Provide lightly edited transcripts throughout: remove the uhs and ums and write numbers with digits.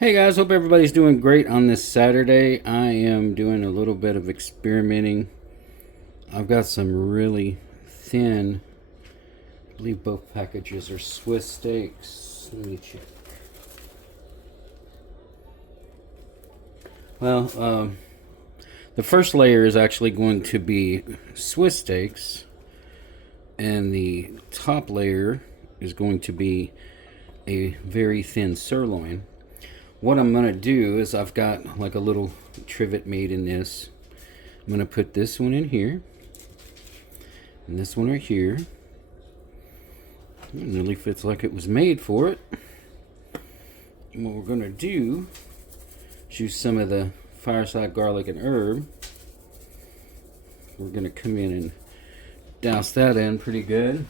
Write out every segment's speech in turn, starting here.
Hey guys, hope everybody's doing great on this Saturday. I am doing a little bit of experimenting. I've got some really thin, I believe both packages are Swiss steaks. Let me check. Well, the first layer is actually going to be Swiss steaks, and the top layer is going to be a very thin sirloin. What I'm going to do is I've got like a little trivet made in this. I'm going to put this one in here and this one right here. It really fits like it was made for it. And what we're going to do is use some of the fireside garlic and herb. We're going to come in and douse that in pretty good.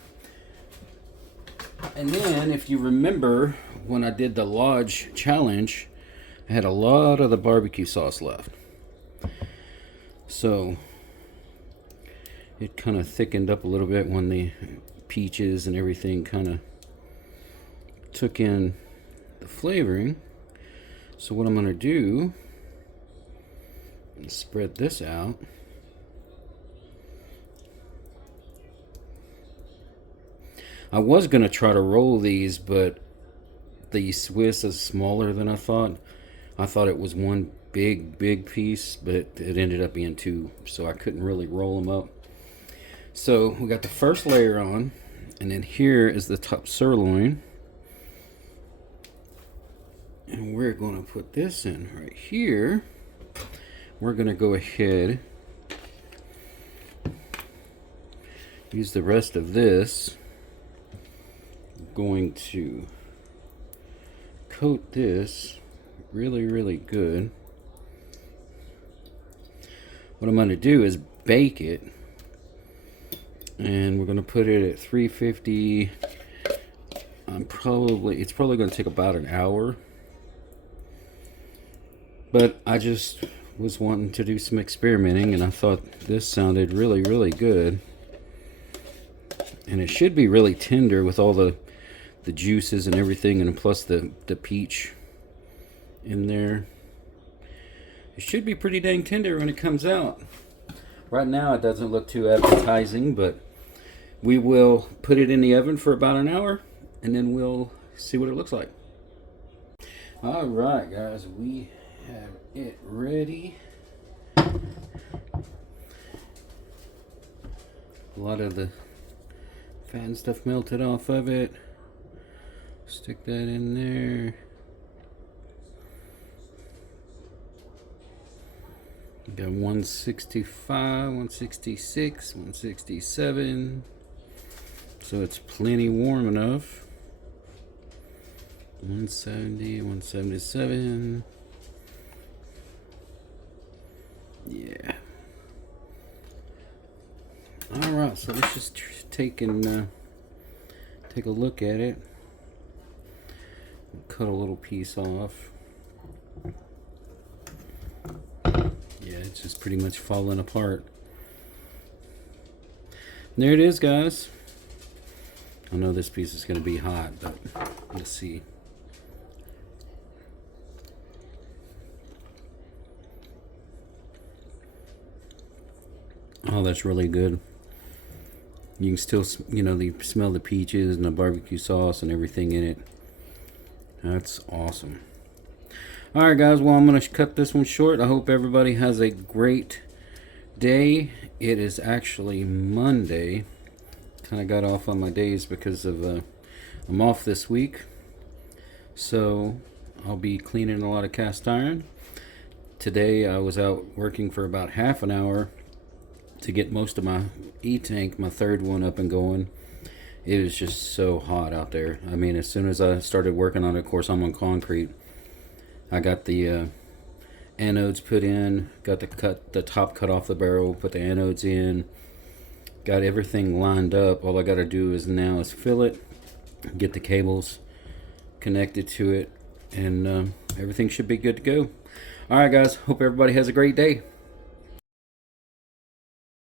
And then, if you remember, when I did the Lodge challenge, I had a lot of the barbecue sauce left. So, it kind of thickened up a little bit when the peaches and everything kind of took in the flavoring. So what I'm going to do is spread this out. I was going to try to roll these, but the Swiss is smaller than I thought. I thought it was one big piece, but it ended up being two, so I couldn't really roll them up. So we got the first layer on, and then here is the top sirloin. And we're going to put this in right here. We're going to go ahead, use the rest of this. Going to coat this really good. What I'm going to do is bake it, and we're going to put it at 350. It's probably going to take about an hour, but I just was wanting to do some experimenting, and I thought this sounded really good, and it should be really tender with all the juices and everything, and plus the peach in there. It should be pretty dang tender when it comes out. Right now it doesn't look too appetizing, but we will put it in the oven for about an hour, and then we'll see what it looks like. All right, guys, we have it ready. A lot of the fat and stuff melted off of it. Stick that in there. We got 165, 166, 167. So it's plenty warm enough. 170, 177. Yeah. Alright, so let's just take a look at it. Cut a little piece off. Yeah, it's just pretty much falling apart. And there it is, guys. I know this piece is going to be hot, but let's see. Oh, that's really good. You can still, smell the peaches and the barbecue sauce and everything in it. That's awesome. Alright, guys, well, I'm going to cut this one short. I hope everybody has a great day. It is actually Monday. Kind of got off on my days because of I'm off this week. So I'll be cleaning a lot of cast iron. Today I was out working for about half an hour to get most of my E-tank, my third one, up and going. It was just so hot out there. I mean, as soon as I started working on it, of course, I'm on concrete. I got the anodes put in, got the top cut off the barrel, put the anodes in, got everything lined up. All I got to do is fill it, get the cables connected to it, and everything should be good to go. All right, guys. Hope everybody has a great day.